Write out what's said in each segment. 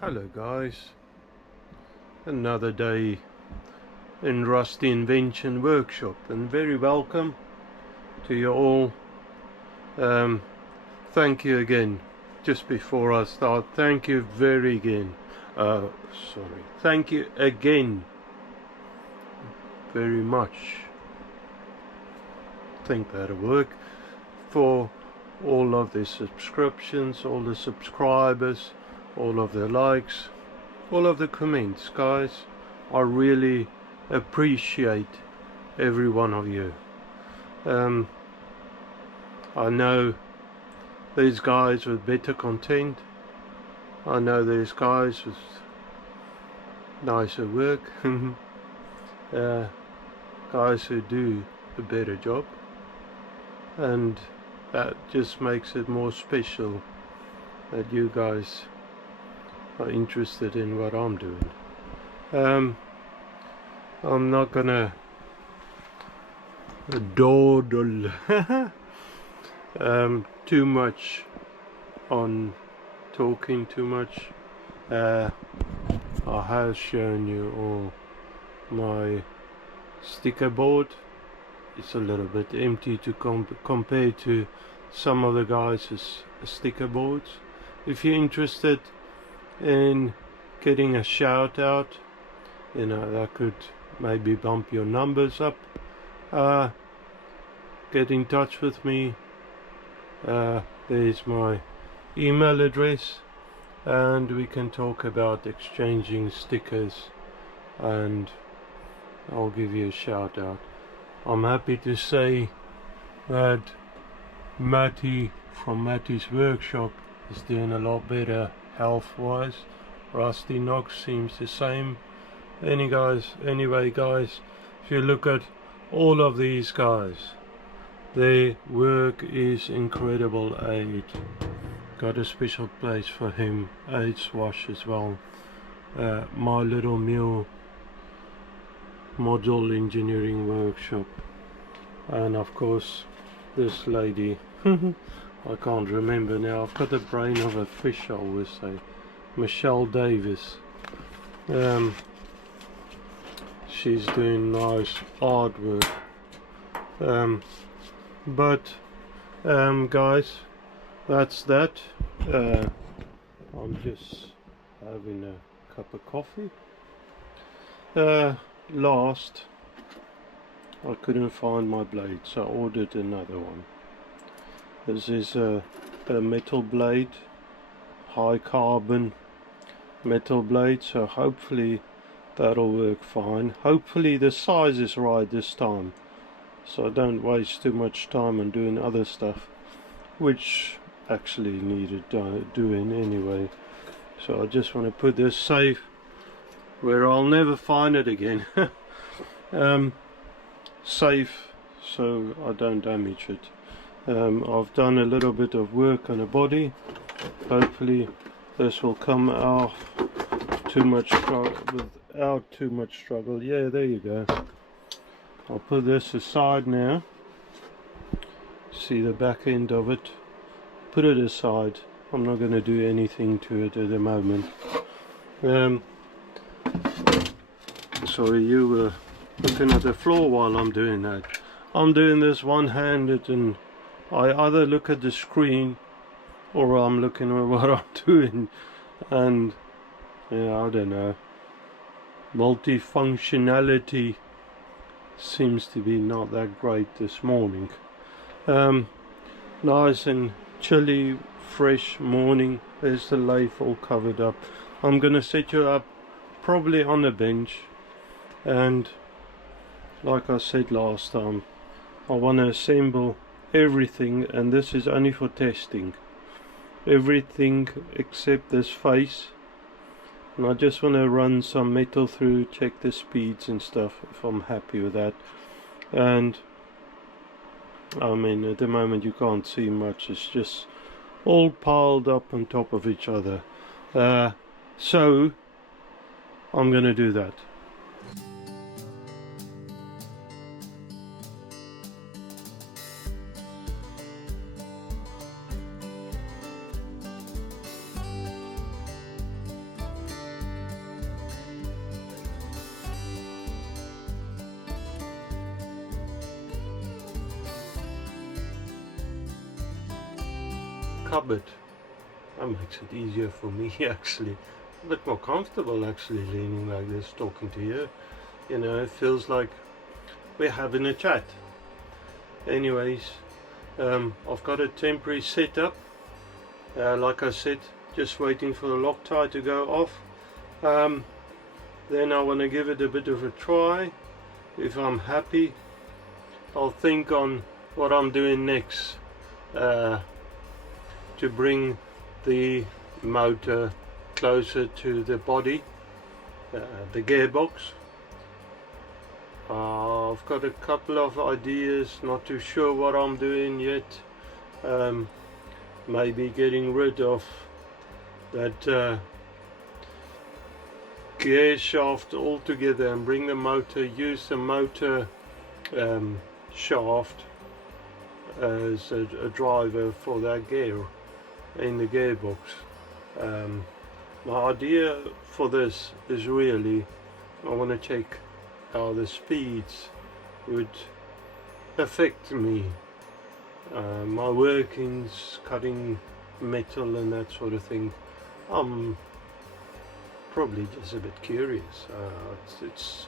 Hello guys, another day in Rusty Invention Workshop, and very welcome to you all. Thank you again. Just before I start, thank you thank you again very much. I think that'll work, for all of the subscriptions, all the subscribers, all of the likes, all of the comments, guys. I really appreciate every one of you. I know there's guys with better content. I know there's guys with nicer work. Guys who do a better job, and that just makes it more special that you guys are interested in what I'm doing. I'm not gonna dawdle too much on talking too much. I have shown you all my sticker board. It's a little bit empty to compare to some of the guys' sticker boards. If you're interested in getting a shout out, you know, that could maybe bump your numbers up. Get in touch with me. There's my email address, and we can talk about exchanging stickers, and I'll give you a shout out. I'm happy to say that Matty from Matty's workshop is doing a lot better health wise. Rusty Knox seems the same. Anyway guys, if you look at all of these guys, their work is incredible. Aid got a special place for him. Aid Swash as well. My Little Mule Model Engineering Workshop, and of course this lady I can't remember now, I've got the brain of a fish, I always say. Michelle Davis. She's doing nice artwork. Guys, that's that. I'm just having a cup of coffee. Last, I couldn't find my blade, so I ordered another one. This is a metal blade, high carbon metal blade, so hopefully that'll work fine. Hopefully the size is right this time, so I don't waste too much time on doing other stuff which actually needed doing anyway. So I just want to put this safe where I'll never find it again. Safe, so I don't damage it. I've done a little bit of work on the body. Hopefully this will come out without too much struggle. Yeah, there you go. I'll put this aside now. See the back end of it. Put it aside. I'm not going to do anything to it at the moment. Sorry, you were looking at the floor while I'm doing that. I'm doing this one-handed, and I either look at the screen or I'm looking at what I'm doing, and yeah, I don't know, multifunctionality seems to be not that great this morning. Nice and chilly, fresh morning. There's the lathe all covered up. I'm gonna set you up probably on a bench, and like I said last time, I want to assemble everything, and this is only for testing. Everything except this face, and I just want to run some metal through, check the speeds and stuff if I'm happy with that. And I mean, at the moment you can't see much, it's just all piled up on top of each other. So I'm gonna do that. cupboard. That makes it easier for me actually. A bit more comfortable actually leaning like this, talking to you. You know, it feels like we're having a chat. Anyways, I've got a temporary setup. Like I said, just waiting for the Loctite to go off. Then I want to give it a bit of a try. If I'm happy, I'll think on what I'm doing next to bring the motor closer to the body, the gearbox. I've got a couple of ideas, not too sure what I'm doing yet. Maybe getting rid of that gear shaft altogether and bring the motor, use the motor shaft as a driver for that gear in the gearbox. My idea for this is really, I want to check how the speeds would affect me, my workings, cutting metal and that sort of thing. I'm probably just a bit curious.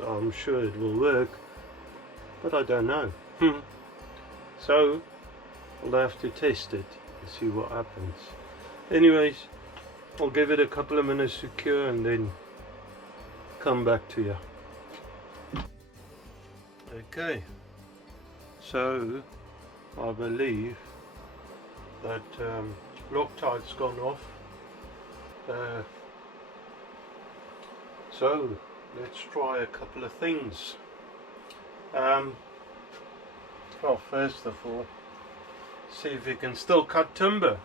I'm sure it will work, but I don't know. So I'll have to test it and see what happens. Anyways, I'll give it a couple of minutes to cure and then come back to you. Okay, so I believe that Loctite's gone off. So let's try a couple of things. Well, first of all, see if we can still cut timber.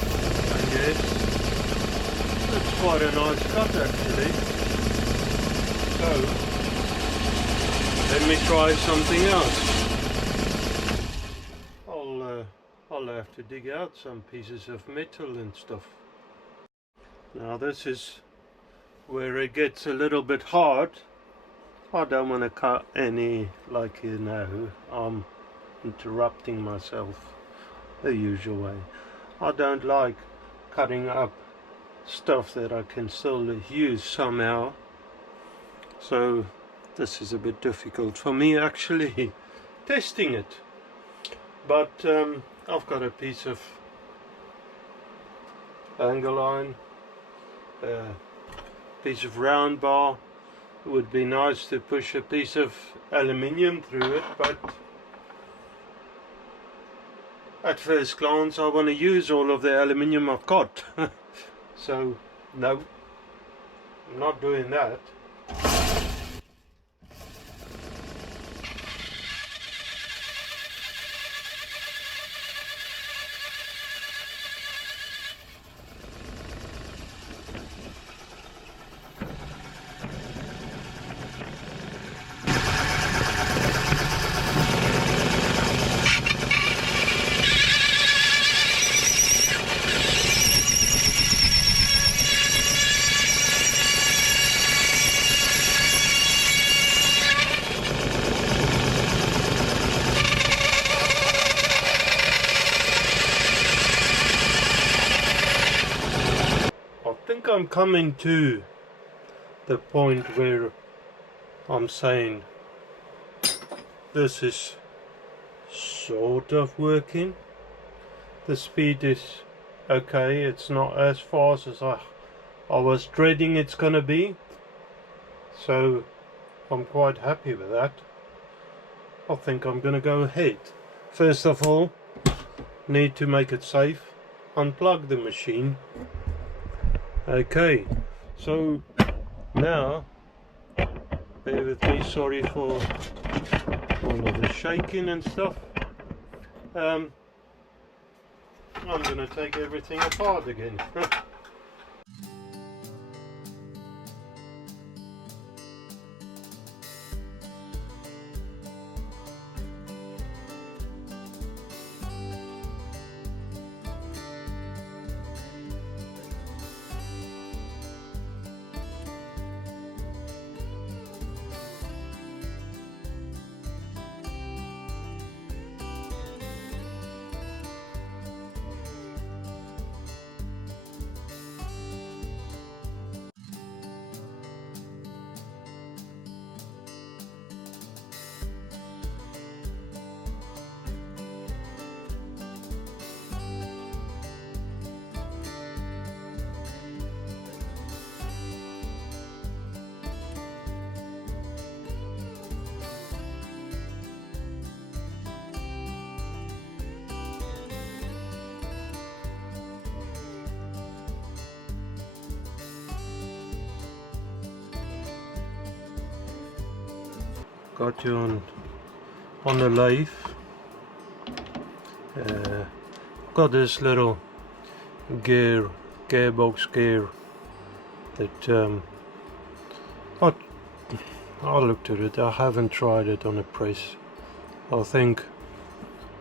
And yes, that's quite a nice cut actually. So let me try something else. I'll have to dig out some pieces of metal and stuff. Now this is where it gets a little bit hard. I don't want to cut any, like you know, I'm interrupting myself the usual way. I don't like cutting up stuff that I can still use somehow. So this is a bit difficult for me actually testing it. But I've got a piece of angle iron, a piece of round bar. It would be nice to push a piece of aluminium through it, but at first glance I want to use all of the aluminium I've got. So no, I'm not doing that. I'm coming to the point where I'm saying this is sort of working. The speed is okay, it's not as fast as I was dreading it's gonna be, so I'm quite happy with that. I think I'm gonna go ahead. First of all, need to make it safe, unplug the machine. Okay, so now, bear with me, sorry for all of the shaking and stuff. I'm going to take everything apart again. got you on the lathe. Got this little gearbox gear that I looked at it. I haven't tried it on a press. I think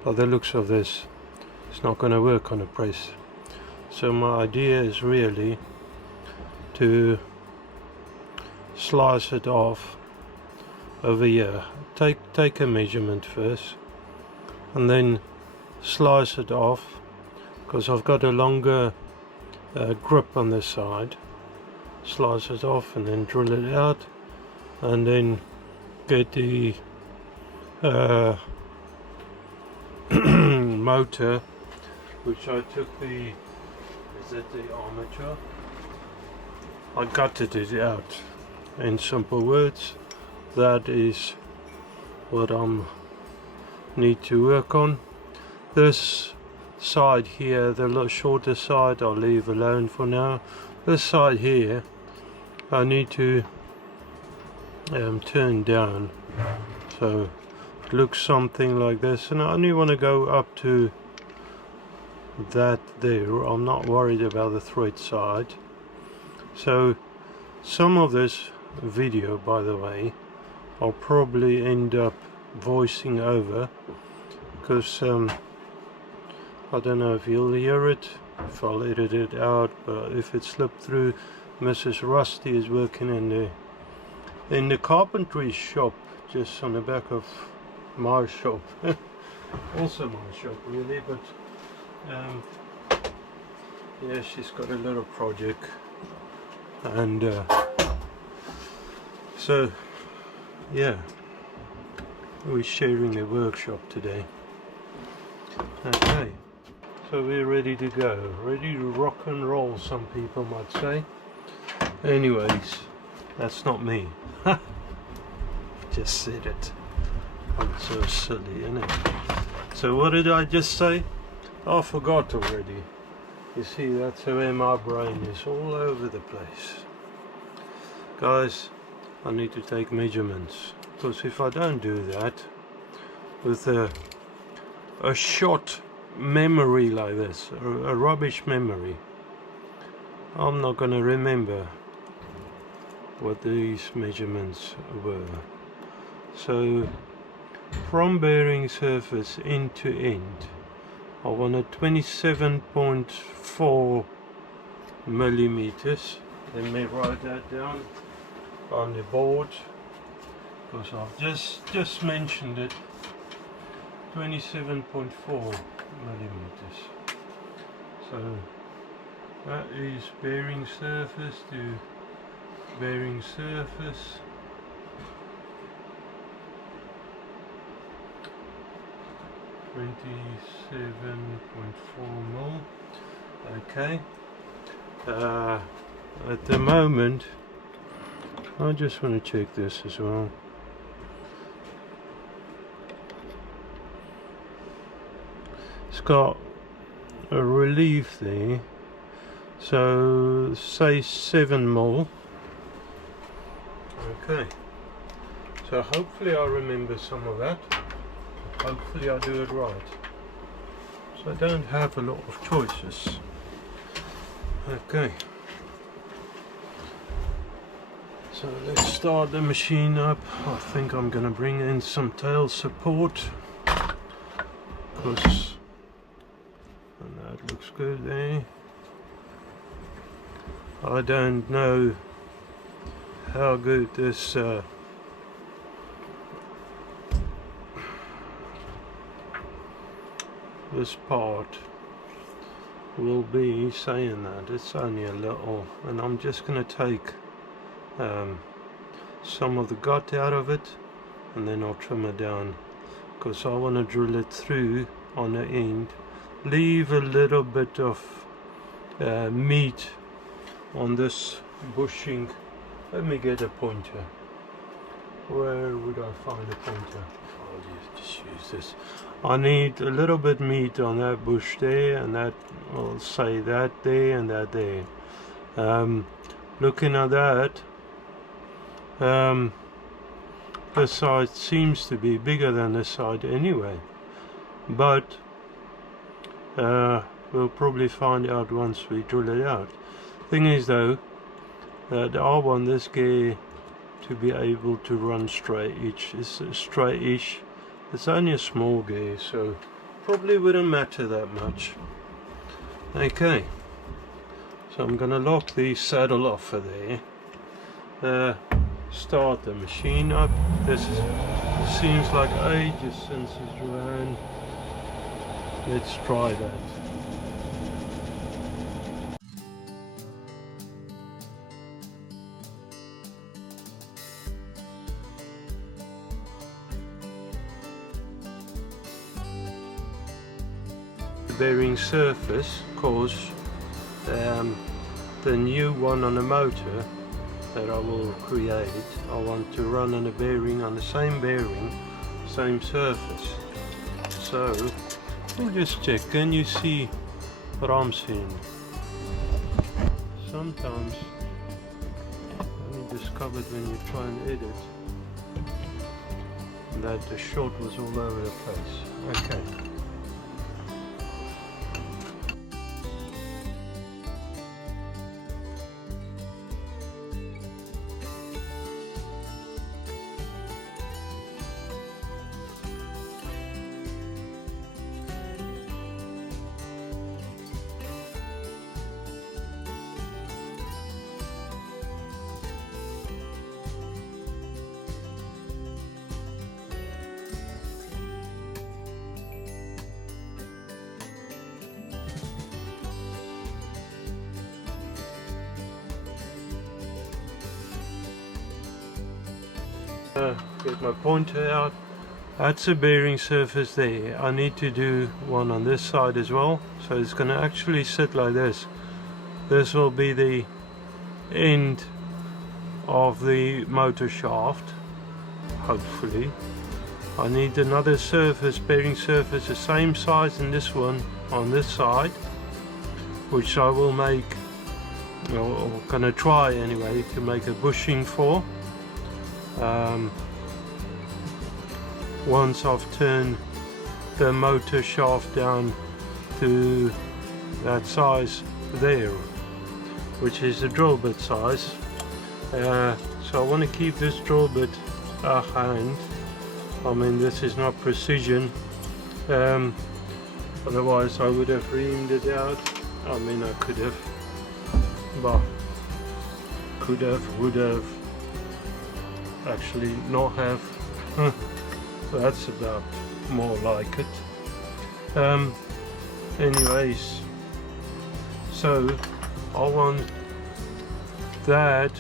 by the looks of this, it's not going to work on a press. So my idea is really to slice it off over here. Take a measurement first and then slice it off, because I've got a longer grip on this side. Slice it off and then drill it out, and then get the motor, which I took the, is it the armature? I gutted it out. In simple words, that is what I need to work on. This side here, the little shorter side, I'll leave alone for now. This side here, I need to turn down, so it looks something like this, and I only want to go up to that there. I'm not worried about the thread side. So some of this video, by the way, I'll probably end up voicing over, because I don't know if you'll hear it, if I'll edit it out, but if it slipped through, Mrs. Rusty is working in the carpentry shop just on the back of my shop. Also my shop really, but yeah, she's got a little project, and so yeah, we're sharing the workshop today. Okay, so we're ready to go, ready to rock and roll, some people might say. Anyways, that's not me. Just said it. I'm so silly, innit? So what did I just say? I forgot already. You see, that's where my brain is all over the place. Guys, I need to take measurements, because if I don't do that with a short memory like this, a rubbish memory, I'm not going to remember what these measurements were. So from bearing surface end to end, I want a 27.4 millimeters. Let me write that down on the board, because I've just mentioned it. 27.4 millimeters. So that is bearing surface to bearing surface. .4 mil. Okay. At the moment, I just want to check this as well. It's got a relief there, so say 7 mil. Okay, so hopefully I remember some of that. Hopefully I do it right. So I don't have a lot of choices. Okay. So let's start the machine up. I think I'm gonna bring in some tail support, because and that looks good there. I don't know how good this this part will be. Saying that, it's only a little, and I'm just going to take some of the gut out of it, and then I'll trim it down, because I want to drill it through on the end, leave a little bit of meat on this bushing. Let me get a pointer. Where would I find a pointer? I'll just use this. I need a little bit meat on that bush there, and that, I'll say that there and that there. Looking at that, this side seems to be bigger than this side anyway, but we'll probably find out once we drill it out. Thing is though, that I want this gear to be able to run straight-ish. It's straight-ish. It's only a small gear, so probably wouldn't matter that much. Okay, so I'm gonna lock the saddle off of there. Start the machine up. This seems like ages since it's ran. Let's try that. The bearing surface, of course, the new one on the motor that I will create, I want to run on a bearing, on the same bearing, same surface. So we'll just check. Can you see what I'm seeing? Sometimes, I only discovered when you try and edit that the shot was all over the place. Okay. Get my pointer out. That's a bearing surface there. I need to do one on this side as well, so it's going to actually sit like this. This will be the end of the motor shaft, hopefully. I need another surface, bearing surface the same size as this one on this side, which I will make, or gonna try anyway, to make a bushing for. Once I've turned the motor shaft down to that size there, which is the drill bit size. So I want to keep this drill bit a hand. I mean, this is not precision, otherwise I would have reamed it out. I mean, I could have, but could have, would have, actually not have. That's about more like it. Anyways, so I want that,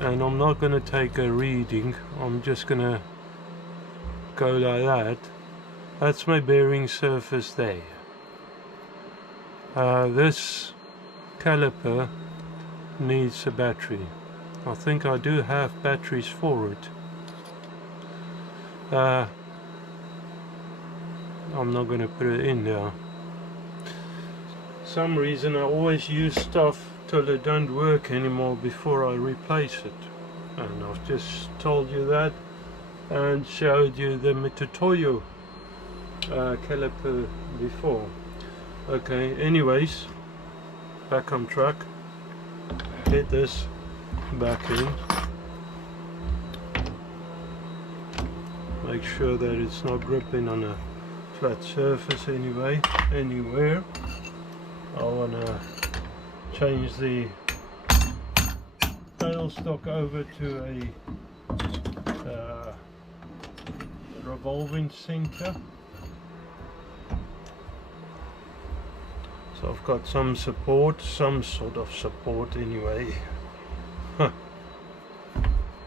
and I'm not going to take a reading, I'm just going to go like that. That's my bearing surface there. This caliper needs a battery. I think I do have batteries for it. I'm not going to put it in there. Some reason I always use stuff till it don't work anymore before I replace it, and I've just told you that and showed you the Mitutoyo caliper before. Okay, anyways, back on track. Get this back in. Make sure that it's not gripping on a flat surface anyway, anywhere. I want to change the tailstock over to a revolving center. So I've got some support, some sort of support anyway. Huh.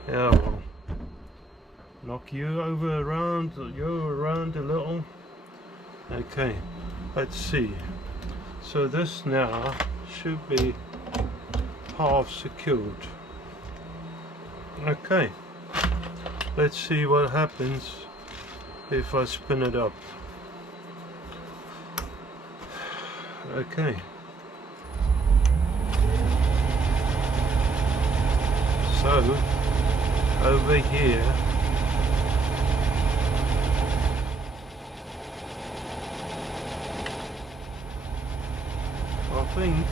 Yeah, well, knock you around a little. Okay, let's see. So this now should be half secured. Okay, let's see what happens if I spin it up. Okay. So over here think.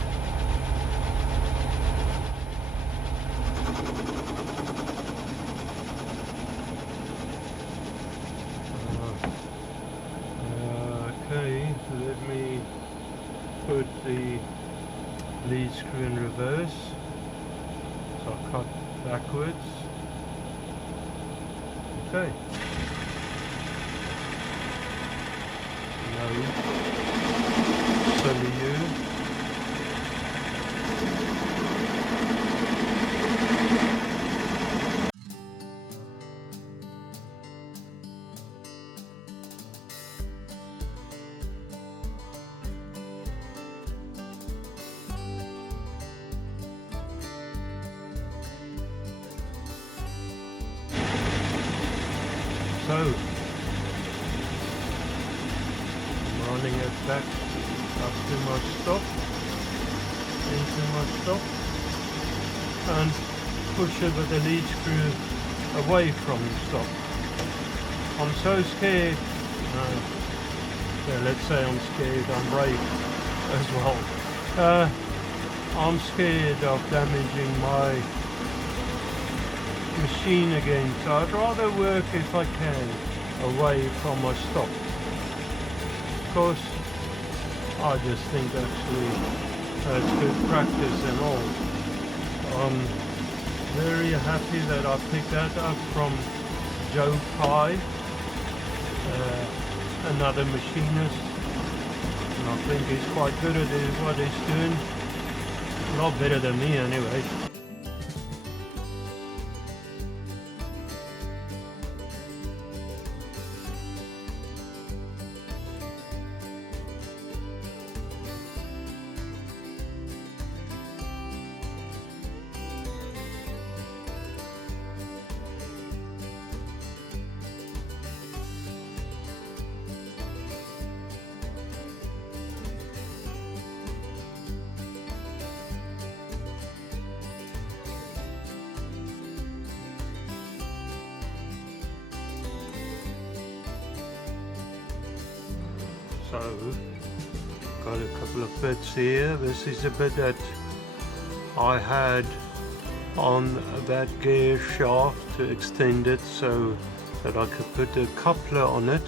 Okay, let me put the lead screw in reverse. So I cut backwards. Okay. No. Silly you. So, running it back up to my stop, into my stop, and push it with the lead screw away from the stop. I'm so scared, yeah, let's say I'm scared, I'm brave as well. I'm scared of damaging my machine again, so I'd rather work if I can away from my stop. Of course, I just think actually that's good practice and all. I'm very happy that I picked that up from Joe Pye, another machinist, and I think he's quite good at what he's doing, a lot better than me anyway. So, got a couple of bits here. This is a bit that I had on that gear shaft to extend it so that I could put a coupler on it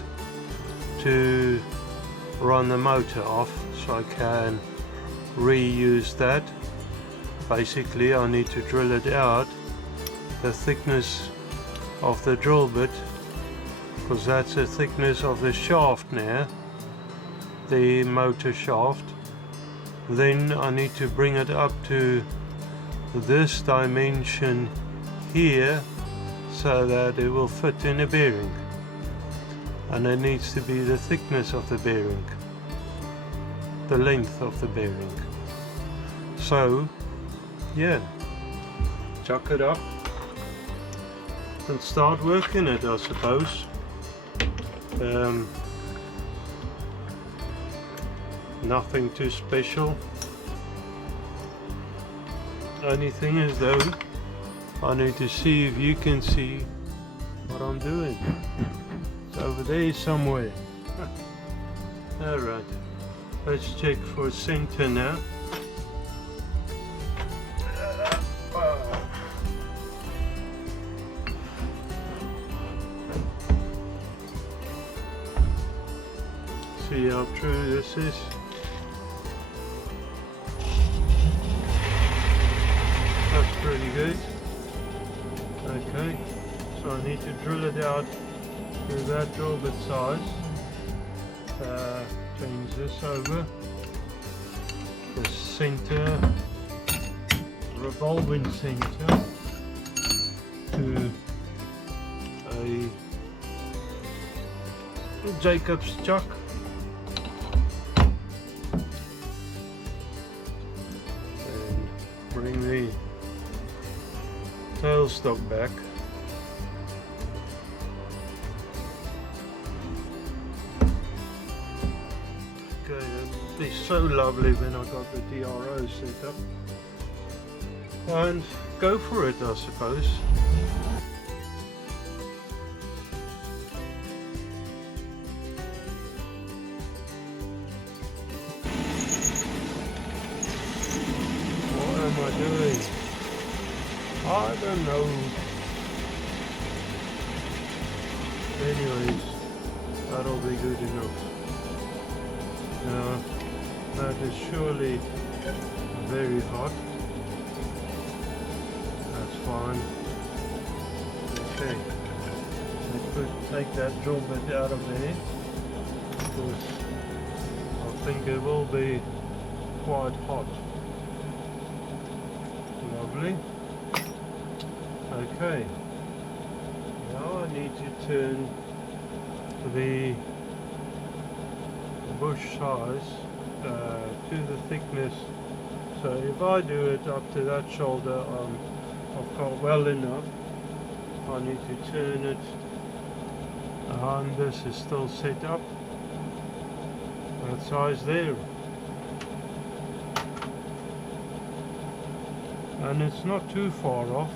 to run the motor off, so I can reuse that. Basically I need to drill it out, the thickness of the drill bit, because that's the thickness of the shaft now, the motor shaft. Then I need to bring it up to this dimension here so that it will fit in a bearing, and it needs to be the thickness of the bearing, the length of the bearing. So yeah, chuck it up and start working it, I suppose. Nothing too special. Only thing is though, I need to see if you can see what I'm doing. It's over there somewhere. Alright, let's check for center now. See how true this is. That's pretty good. Okay, so I need to drill it out to that drill bit size. Change this over. The center, revolving center, to a Jacob's chuck. And bring the tailstock back. Okay, it'd be so lovely when I got the DRO set up. And go for it, I suppose. doing? I don't know. Anyways, that'll be good enough. Now, that is surely very hot. That's fine. Okay, let's take that drill bit out of there, because I think it will be quite hot. Lovely. Okay, now I need to turn the bush size to the thickness. So if I do it up to that shoulder, I've got well enough. I need to turn it, and this is still set up that size there, and it's not too far off.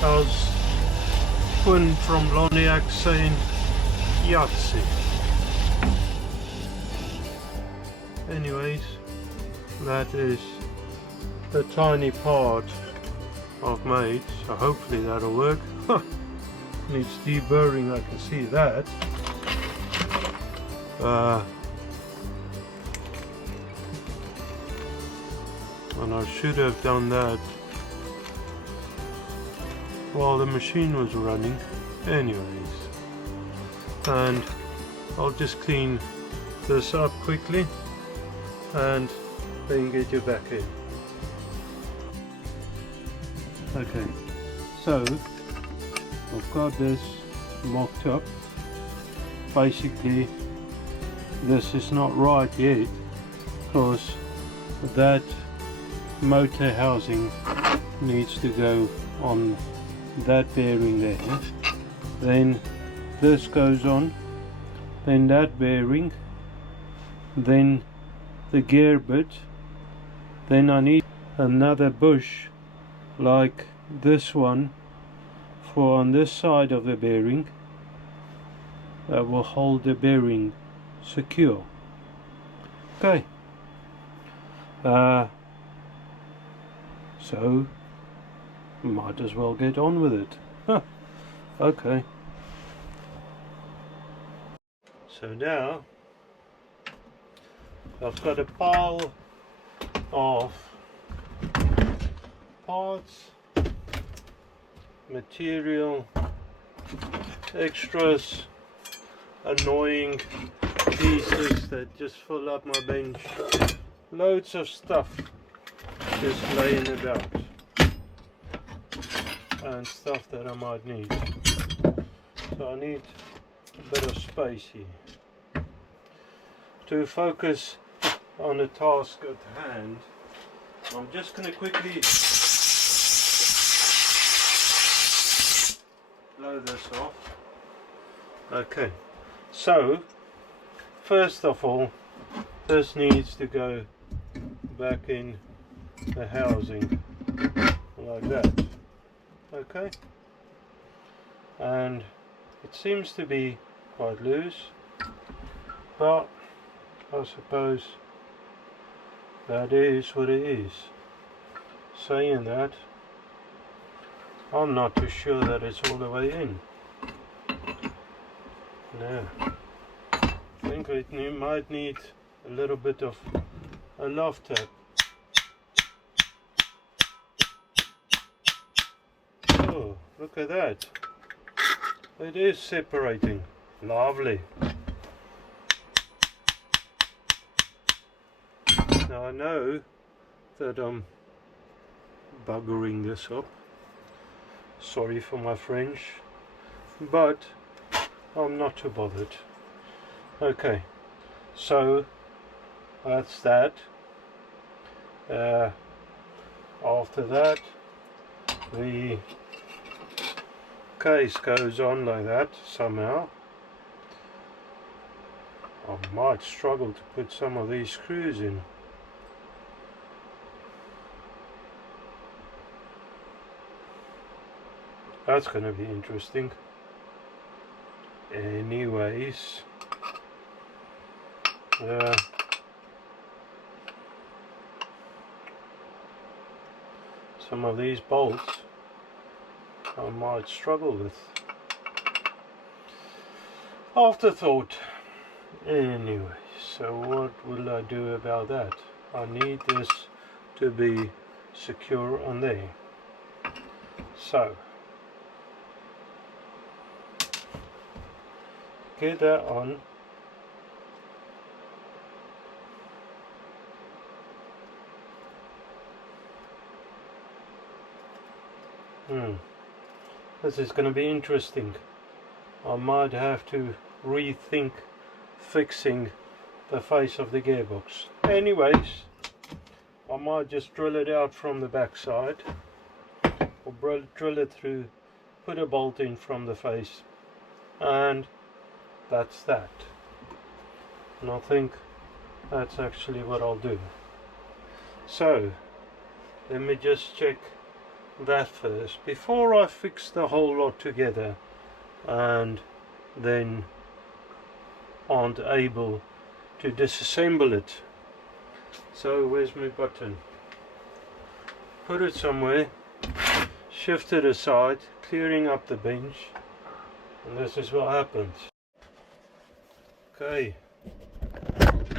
How's Quinn from Loniac saying Yahtzee? Anyways, that is the tiny part I've made, so hopefully that'll work. Needs deburring, I can see that. And I should have done that while the machine was running. Anyways, and I'll just clean this up quickly and then get you back in. Okay, so I've got this mocked up. Basically this is not right yet, because that motor housing needs to go on that bearing there, then this goes on, then that bearing, then the gear bit, then I need another bush like this one for on this side of the bearing that will hold the bearing secure. Okay, so might as well get on with it. Okay, so now I've got a pile of parts, material, extras, annoying pieces that just fill up my bench, loads of stuff just laying about, and stuff that I might need. So I need a bit of space here to focus on the task at hand. I'm just going to quickly blow this off. Okay, so first of all, this needs to go back in the housing like that. Okay, and it seems to be quite loose, but I suppose that is what it is. Saying that, I'm not too sure that it's all the way in. No, I think it might need a little bit of a love tap. Oh, look at that. It is separating. Lovely. Now I know that I'm buggering this up. Sorry for my French, but I'm not too bothered. Okay, so that's that. After that, the case goes on like that somehow. I might struggle to put some of these screws in. That's going to be interesting. Anyways, some of these bolts I might struggle with. Afterthought. Anyway, so what will I do about that? I need this to be secure on there. So get that on. This is going to be interesting. I might have to rethink fixing the face of the gearbox. Anyways, I might just drill it out from the back side, or drill it through, put a bolt in from the face, and that's that. And I think that's actually what I'll do. So let me just check that first before I fix the whole lot together and then aren't able to disassemble it. So where's my button? Put it somewhere, shift it aside, clearing up the bench, and this is what happens. Okay,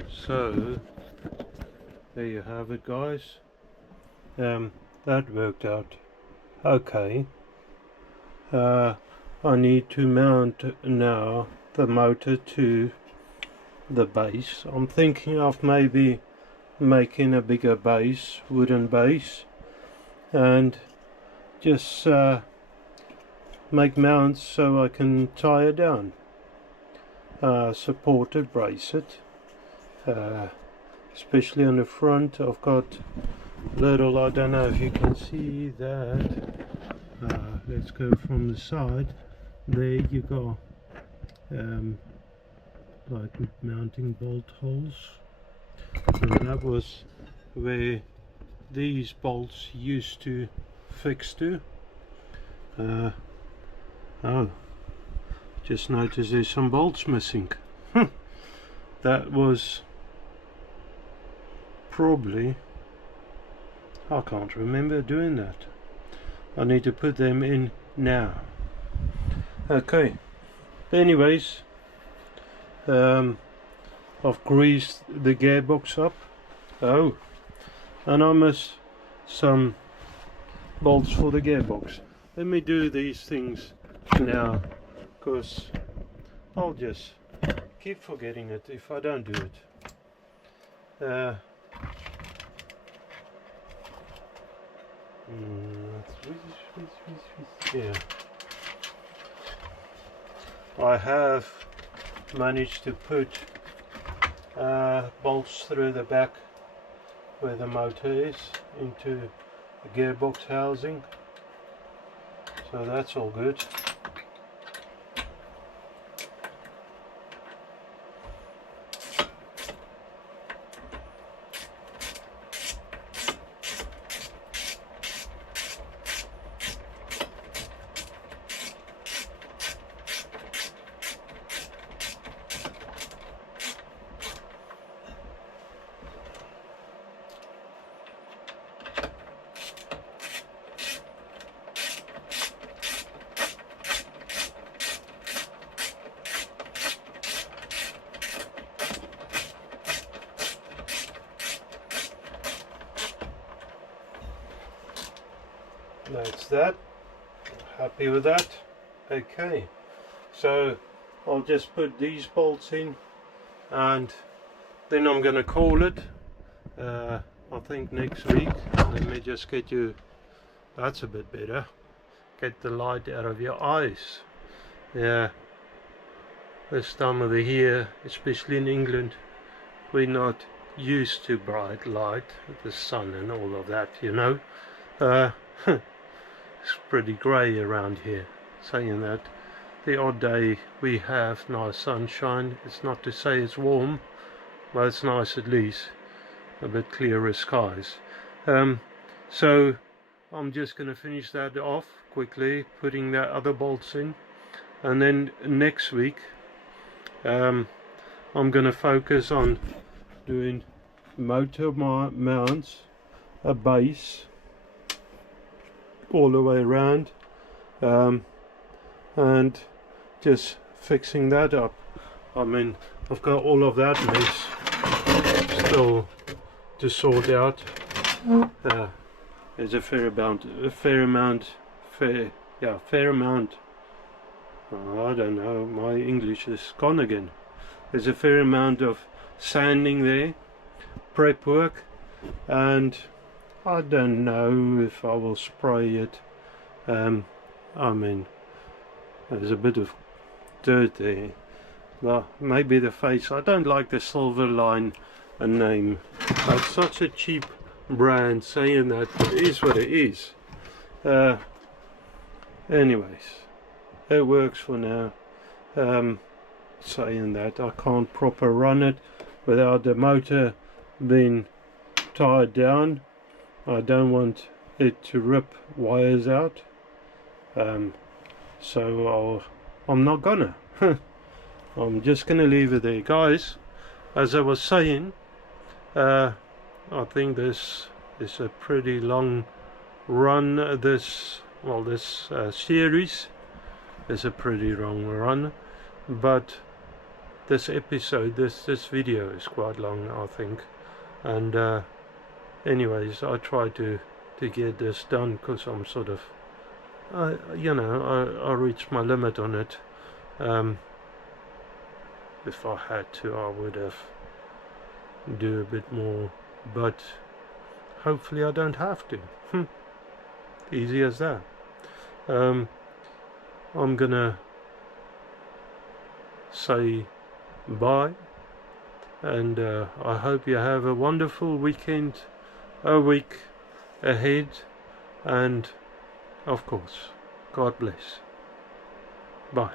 so there you have it, guys. That worked out okay. I need to mount now the motor to the base. I'm thinking of maybe making a bigger base, wooden base, and just make mounts so I can tie it down, support it, brace it, especially on the front. I've got little, I don't know if you can see that, let's go from the side. There you go, like mounting bolt holes, and that was where these bolts used to fix to. Oh, just noticed there's some bolts missing. That was probably, I can't remember doing that. I need to put them in now. Okay, anyways, I've greased the gearbox up. Oh, and I missed some bolts for the gearbox. Let me do these things now, because I'll just keep forgetting it if I don't do it. Yeah, I have managed to put bolts through the back where the motor is into the gearbox housing, so that's all good. that's that. Happy with that. Okay, so I'll just put these bolts in and then I'm gonna call it. I think next week. Let me just get you, that's a bit better, get the light out of your eyes. Yeah, this time of the year, especially in England, we're not used to bright light, the sun and all of that, you know. It's pretty grey around here. Saying that, the odd day we have nice sunshine. It's not to say it's warm, but it's nice at least. A bit clearer skies. So I'm just going to finish that off quickly, putting that other bolts in, and then next week I'm going to focus on doing motor mounts, a base all the way around, and just fixing that up. I mean, I've got all of that mess still to sort out. There's a fair amount, I don't know, my English is gone again. There's a fair amount of sanding there, prep work, and I don't know if I will spray it. I mean, there's a bit of dirt there. Well, maybe the face. I don't like the Silver Line name. It's such a cheap brand. Saying that, it is what it is. Anyways, it works for now. Saying that, I can't proper run it without the motor being tied down. I don't want it to rip wires out. So I'm not gonna. I'm just gonna leave it there, guys. As I was saying, I think this is a pretty long run. This series is a pretty long run, but this episode, this video is quite long, I think. And anyways, I try to get this done because I'm sort of, you know, I reached my limit on it. If I had to, I would have do a bit more, but hopefully I don't have to. Easy as that. I'm gonna say bye, and I hope you have a wonderful weekend, a week ahead, and of course, God bless. Bye.